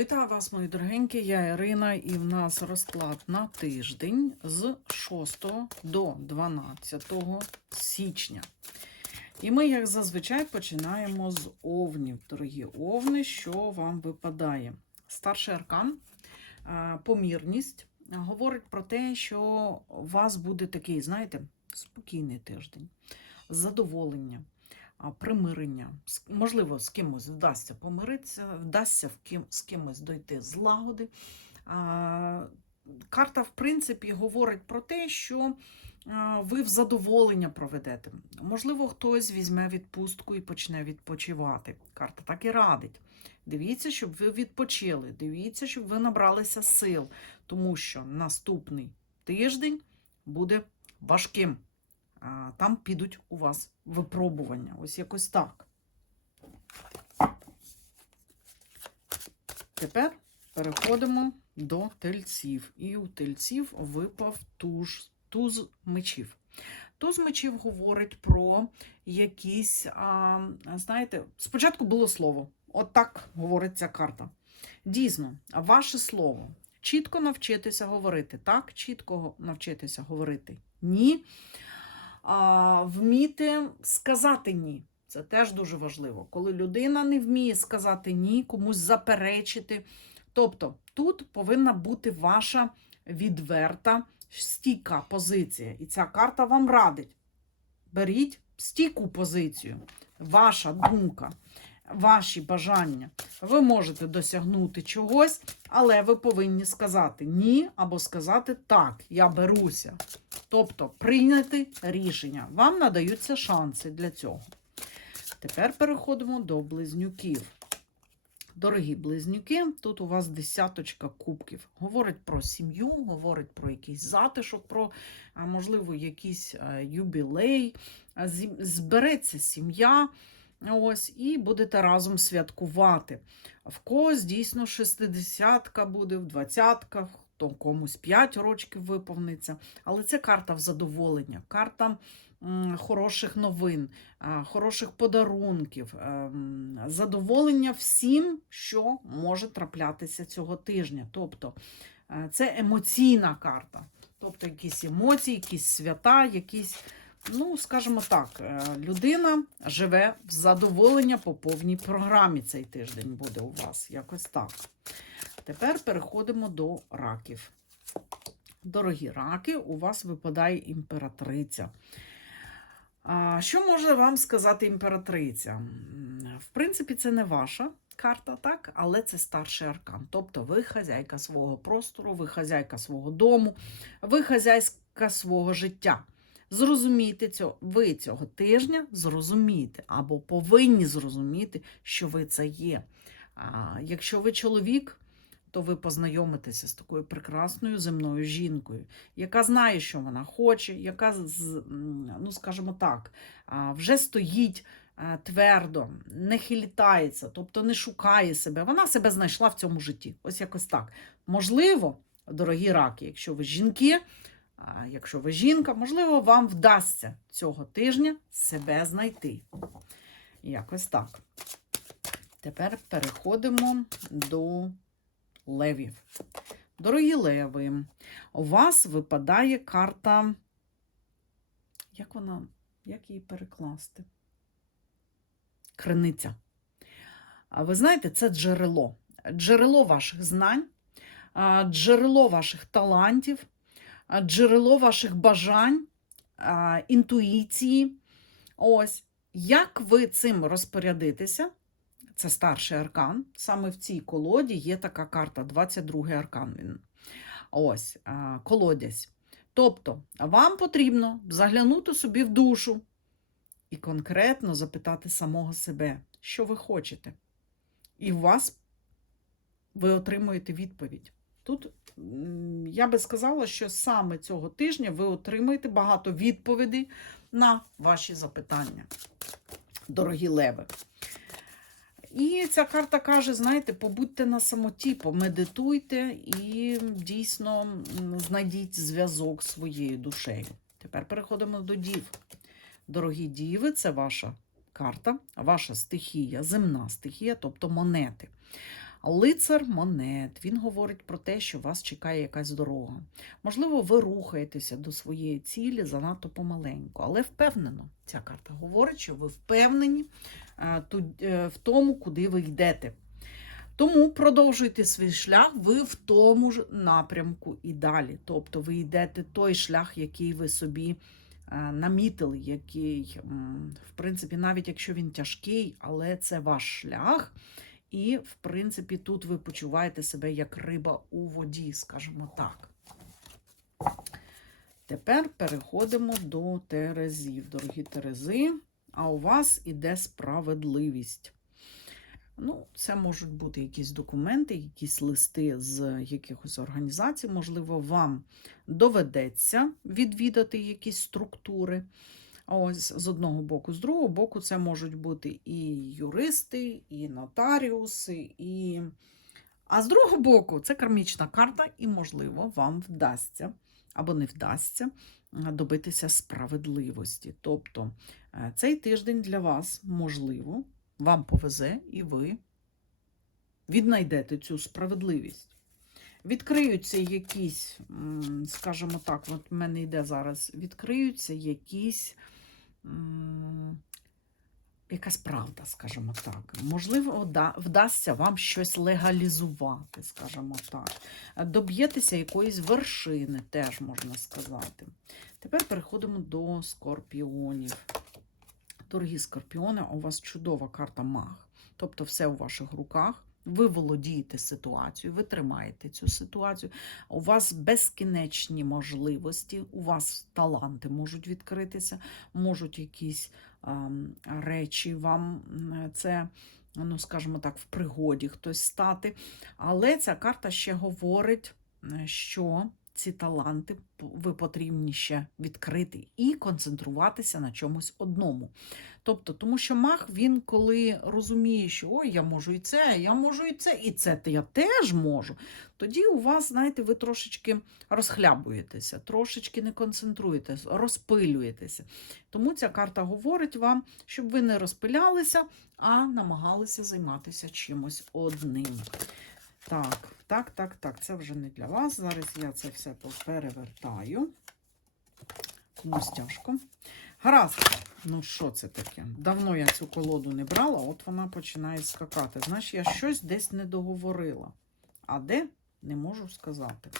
Вітаю вас, мої дорогенькі. Я Ірина, і в нас розклад на тиждень з 6 до 12 січня. І ми, як зазвичай, починаємо з овнів. Дорогі овни, що вам випадає? Старший аркан, помірність, говорить про те, що у вас буде такий, знаєте, спокійний тиждень, задоволення примирення. Можливо, з кимось вдасться помиритися, вдасться з кимось дойти злагоди. Карта, в принципі, говорить про те, що ви в задоволення проведете. Можливо, хтось візьме відпустку і почне відпочивати. Карта так і радить. Дивіться, щоб ви відпочили, дивіться, щоб ви набралися сил, тому що наступний тиждень буде важким там підуть у вас випробування. Ось якось так. Tепер переходимо до тельців. І у тельців випав туз, туз мечів. Туз мечів говорить про якісь, а, знаєте, спочатку було слово. От так говорить ця карта. Дійсно, ваше слово. Чітко навчитися говорити. Так, чітко навчитися говорити. Ні а, вміти сказати ні. Це теж дуже важливо. Коли людина не вміє сказати ні, комусь заперечити. Тобто тут повинна бути ваша відверта, стійка позиція. І ця карта вам радить. Беріть стійку позицію, ваша думка, ваші бажання. Ви можете досягнути чогось, але ви повинні сказати ні або сказати так, я беруся. Тобто прийняти рішення. Вам надаються шанси для цього. Тепер переходимо до близнюків. Дорогі близнюки, тут у вас десяточка кубків. Говорить про сім'ю, говорить про якийсь затишок, про, можливо, якийсь е, юбілей. Збереться сім'я. Ось, і будете разом святкувати. В когось дійсно 60-ка буде, в 20-ка, хто комусь 5 років виповниться. Але це карта в задоволення, карта хороших новин, хороших подарунків, ем, задоволення всім, що може траплятися цього тижня. Тобто е, це емоційна карта. Тобто якісь емоції, якісь свята, якісь, ну, скажімо так, е, людина живе в задоволення по повній програмі цей тиждень буде у вас. Якось так. Тепер переходимо до раків. Дорогі раки, у вас випадає імператриця. Що може вам сказати імператриця? В принципі, це не ваша карта, так? але це старший аркан. Тобто ви хазяйка свого простору, ви хазяйка свого дому, ви хазяйка свого життя. Зрозумійте цього, ви цього тижня зрозумієте або повинні зрозуміти, що ви це є. А якщо ви чоловік, то ви познайомитеся з такою прекрасною земною жінкою, яка знає, що вона хоче, яка, ну скажімо так, вже стоїть твердо, не хилітається, тобто не шукає себе. Вона себе знайшла в цьому житті. Ось якось так. Можливо, дорогі раки, якщо ви жінки, якщо ви жінка, можливо, вам вдасться цього тижня себе знайти. Якось так. Тепер переходимо до левів. Дорогі леви, у вас випадає карта. Як вона, як її перекласти? Криниця. А ви знаєте, це джерело. Джерело ваших знань, джерело ваших талантів, джерело ваших бажань, інтуїції. Ось. Як ви цим розпорядитеся? Це старший аркан. Саме в цій колоді є така карта, 22-й аркан. Він. Ось, колодязь. Тобто, вам потрібно заглянути собі в душу і конкретно запитати самого себе, що ви хочете. І у вас ви отримуєте відповідь. Тут я би сказала, що саме цього тижня ви отримаєте багато відповідей на ваші запитання, дорогі леви. І ця карта каже: знаєте, побудьте на самоті, помедитуйте і дійсно знайдіть зв'язок з своєю душею. Тепер переходимо до дів. Дорогі діви, це ваша карта, ваша стихія, земна стихія, тобто монети. Лицар монет, він говорить про те, що вас чекає якась дорога. Можливо, ви рухаєтеся до своєї цілі занадто помаленьку, але впевнено, ця карта говорить, що ви впевнені е, е, в тому, куди ви йдете. Тому продовжуйте свій шлях, ви в тому ж напрямку і далі. Тобто ви йдете той шлях, який ви собі е, намітили, який, в принципі, навіть якщо він тяжкий, але це ваш шлях. І, в принципі, тут ви почуваєте себе як риба у воді, скажімо так. Тепер переходимо до Терезів. Дорогі Терези, а у вас іде справедливість. Ну, це можуть бути якісь документи, якісь листи з якихось організацій. Можливо, вам доведеться відвідати якісь структури. Ось з одного боку, з другого боку, це можуть бути і юристи, і нотаріуси, і. А з другого боку, це кармічна карта, і, можливо, вам вдасться або не вдасться е, добитися справедливості. Тобто е, цей тиждень для вас, можливо, вам повезе, і ви віднайдете цю справедливість. Відкриються якісь, скажімо так, от в мене йде зараз, відкриються якісь. Якась правда, скажімо так. Можливо, да- вдасться вам щось легалізувати, скажімо так. Доб'єтеся якоїсь вершини, теж можна сказати. Тепер переходимо до скорпіонів. Дорогі скорпіони, у вас чудова карта маг. Тобто все у ваших руках. Ви володієте ситуацією, ви тримаєте цю ситуацію. У вас безкінечні можливості, у вас таланти можуть відкритися, можуть якісь ам, речі вам це, ну скажімо так, в пригоді хтось стати. Але ця карта ще говорить, е, що ці таланти ви потрібні ще відкрити і концентруватися на чомусь одному. Тобто, тому що маг, він коли розуміє, що ой, я можу і це, я можу і це, і це я теж можу, тоді у вас, знаєте, ви трошечки розхлябуєтеся, трошечки не концентруєтеся, розпилюєтеся. Тому ця карта говорить вам, щоб ви не розпилялися, а намагалися займатися чимось одним. Так, так, так, так, це вже не для вас. Зараз я це все перевертаю. Комусь тяжко. Гаразд. Ну, що це таке? Давно я цю колоду не брала, от вона починає скакати. Значить, я щось десь не договорила. А де? Не можу сказати.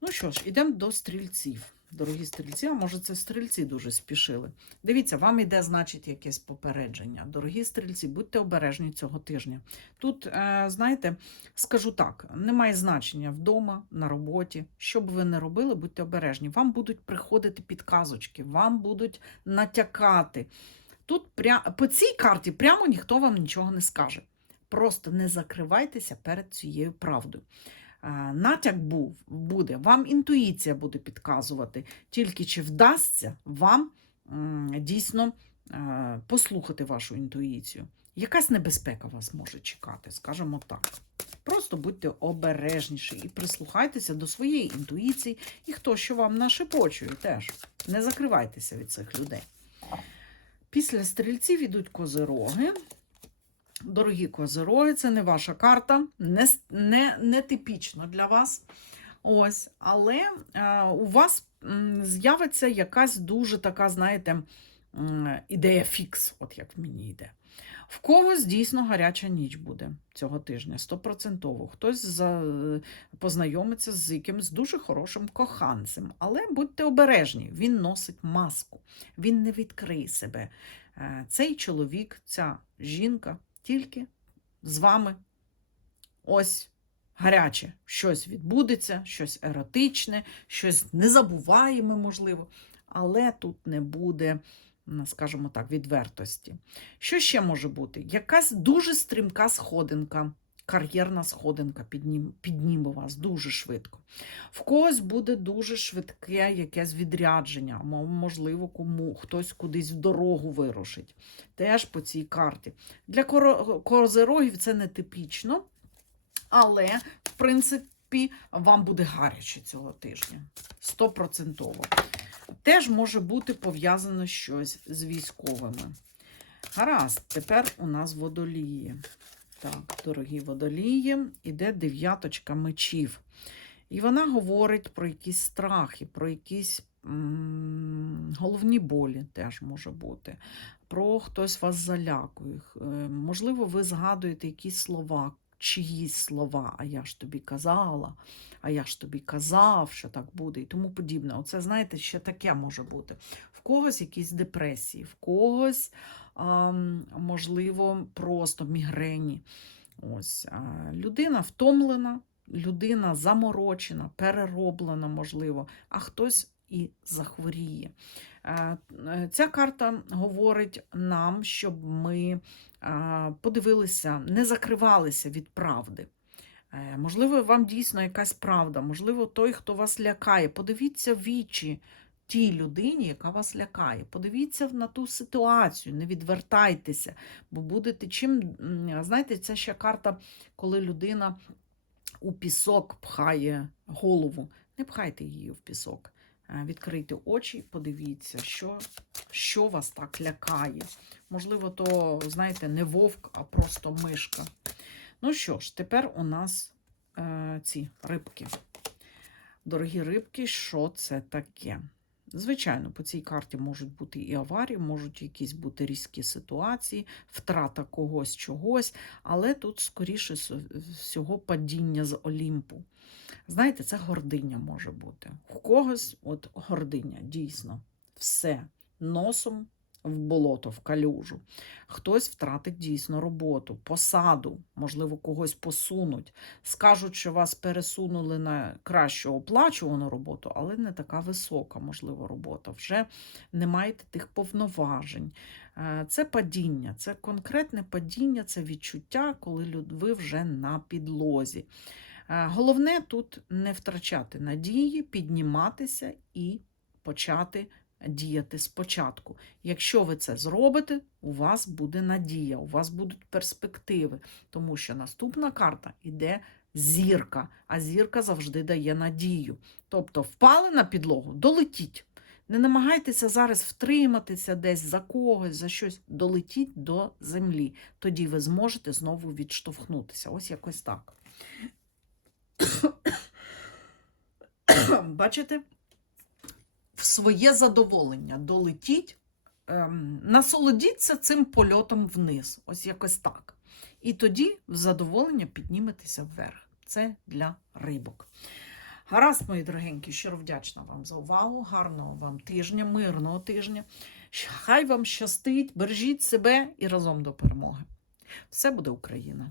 Ну що ж, ідемо до стрільців. Дорогі стрільці, а може це стрільці дуже спішили. Дивіться, вам іде, значить, якесь попередження. Дорогі стрільці, будьте обережні цього тижня. Тут, е, знаєте, скажу так: немає значення вдома, на роботі. Що б ви не робили, будьте обережні. Вам будуть приходити підказочки, вам будуть натякати. Тут пря... по цій карті прямо ніхто вам нічого не скаже. Просто не закривайтеся перед цією правдою. Е, Натяк був, буде, вам інтуїція буде підказувати, тільки чи вдасться вам дійсно е, послухати вашу інтуїцію. Якась небезпека вас може чекати, скажімо так. Просто будьте обережніші і прислухайтеся до своєї інтуїції, і хто що вам нашепочує теж. Не закривайтеся від цих людей. Після стрільців ідуть козироги. Дорогі козироги, це не ваша карта, не, не, не типічно для вас. Ось, але е, у вас з'явиться якась дуже така, знаєте, м, ідея фікс, от як в мені йде. В когось дійсно гаряча ніч буде цього тижня, стопроцентово. Хтось за, познайомиться з якимось дуже хорошим коханцем. Але будьте обережні, він носить маску, він не відкриє себе. Е, Цей чоловік, ця жінка тільки з вами ось гаряче. Щось відбудеться, щось еротичне, щось незабуваєме, можливо. Але тут не буде, скажімо так, відвертості. Що ще може бути? Якась дуже стрімка сходинка, кар'єрна сходинка піднім, підніме вас дуже швидко. В когось буде дуже швидке якесь відрядження, можливо, кому хтось кудись в дорогу вирушить. Теж по цій карті. Для козирогів це не типічно, але, в принципі, вам буде гаряче цього тижня. Стопроцентово. Теж може бути пов'язано щось з військовими. Гаразд, тепер у нас водолії. Так, дорогі водолії, іде дев'яточка мечів. І вона говорить про якісь страхи, про якісь головні болі теж може бути. Про хтось вас залякує. Е, Можливо, ви згадуєте якісь слова, чиїсь слова, а я ж тобі казала, а я ж тобі казав, що так буде, і тому подібне. Оце, знаєте, ще таке може бути. В когось якісь депресії, в когось, можливо, просто мігрені. Ось людина втомлена, людина заморочена, перероблена, можливо, а хтось і захворіє. Е, е, Ця карта говорить нам, щоб ми подивилися, не закривалися від правди. Е, Можливо, вам дійсно якась правда, можливо, той, хто вас лякає. Подивіться вічі тій людині, яка вас лякає. Подивіться на ту ситуацію, не відвертайтеся, бо будете чим. Знаєте, це ще карта, коли людина у пісок пхає голову. Не пхайте її в пісок. Е, Відкрийте очі, подивіться, що, що вас так лякає. Можливо, то, знаєте, не вовк, а просто мишка. Ну що ж, тепер у нас е, ці рибки. Дорогі рибки, що це таке? Звичайно, по цій карті можуть бути і аварії, можуть якісь бути різкі ситуації, втрата когось чогось, але тут, скоріше всього, падіння з Олімпу. Знаєте, це гординя може бути. У когось от гординя, дійсно, все носом в болото, в калюжу. Хтось втратить дійсно роботу, посаду, можливо, когось посунуть. Скажуть, що вас пересунули на кращу оплачувану роботу, але не така висока, можливо, робота. Вже не маєте тих повноважень. Е, Це падіння, це конкретне падіння, це відчуття, коли ви вже на підлозі. Е, Головне тут не втрачати надії, підніматися і почати діяти спочатку. Якщо ви це зробите, у вас буде надія, у вас будуть перспективи, тому що наступна карта йде зірка, а зірка завжди дає надію. Тобто впали на підлогу, долетіть. Не намагайтеся зараз втриматися десь за когось, за щось. Долетіть до землі. Тоді ви зможете знову відштовхнутися. Ось якось так. Бачите? Своє задоволення долетіть, ем, насолодіться цим польотом вниз. Ось якось так. І тоді в задоволення підніметеся вверх. Це для рибок. Гаразд, мої дорогенькі, щиро вдячна вам за увагу. Гарного вам тижня, мирного тижня. Хай вам щастить, бережіть себе і разом до перемоги. Все буде Україна!